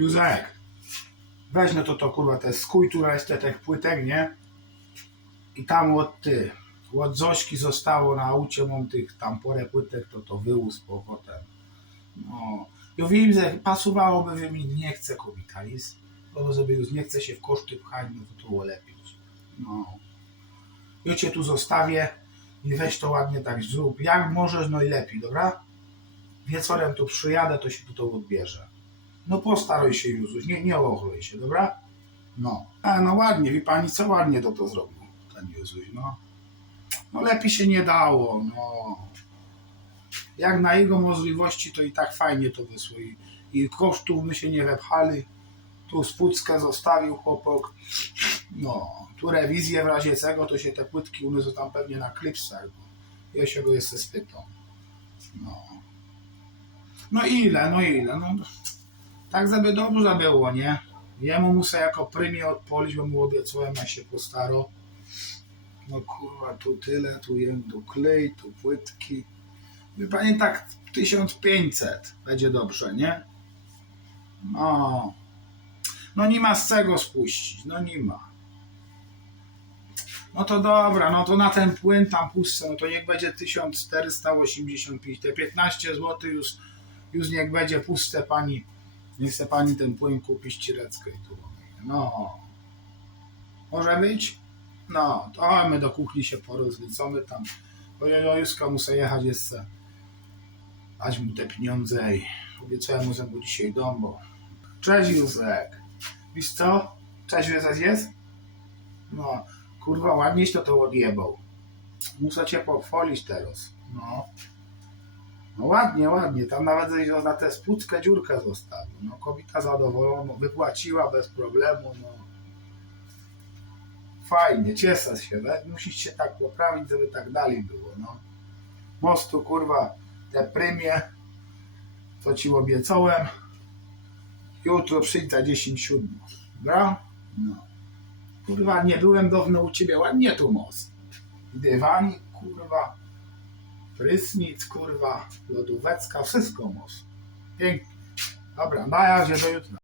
Józek, weź no to to kurwa, te skój tu jest te tych płytek, nie? I tam od ty, od Zośki zostało na aucie, mam tych tam porę płytek, to to wyłóz potem. No, ja wiem, że pasowałoby, że mi nie chce kapitalizm, bo żeby już nie chce się w koszty pchać, no to to ulepić. No. Ja cię tu zostawię i weź to ładnie tak zrób, jak możesz, no i lepiej, dobra? Wieczorem tu przyjadę, to się tu to odbierze. No postaruj się, Józuś, nie, nie ochlej się, dobra? No. A, no ładnie, wie pani, co ładnie to to zrobił, ten Józuś, no. No lepiej się nie dało, no. Jak na jego możliwości, to i tak fajnie to wysło i, i kosztów my się nie wepchali. Tu spuckę zostawił chłopak. No, tu rewizję w razie czego, to się te płytki uniosą tam pewnie na klipsach, ja się go jeszcze spytam. No. No ile, no ile, no. Tak żeby dobrze było, nie? Jemu muszę jako prymię odpolić, bo mu obiecałem, jak się postaro. No kurwa, tu tyle, tu jem, tu klej, tu płytki. Wie pani, tak 1500 będzie dobrze, nie? No. No nie ma z czego spuścić, no nie ma. No to dobra, no to na ten płyn tam puszczę, no to niech będzie 1485, te 15 zł już, już niech będzie puste pani, nie chce pani ten płyn kupić cireckę i tu. No. Może być? No, to my do kuchni się porozlicamy tam. Juska muszę jechać jeszcze. Dać mu te pieniądze i obiecałem mu, że mu dzisiaj dom, bo... Cześć Józek. Wiesz co? Cześć Józek jest? No, kurwa, ładnieś to to odjebał. Muszę cię pochwalić teraz. No. No ładnie, ładnie. Tam nawet na tę spłuckę dziurkę zostawił. No, kobieta zadowolona, wypłaciła bez problemu, no. Fajnie, cieszę się, we? musisz się tak poprawić, żeby tak dalej było, no. Mostu, kurwa, te prymie, co ci obiecałem. Jutro przyjdź za 10 siódmą. Dobra? No. Kurwa, nie byłem dawno u ciebie, ładnie tu most. Dywanik, kurwa, prysznic, kurwa, lodóweczka, wszystko most. Pięknie. Dobra, na razie do jutra.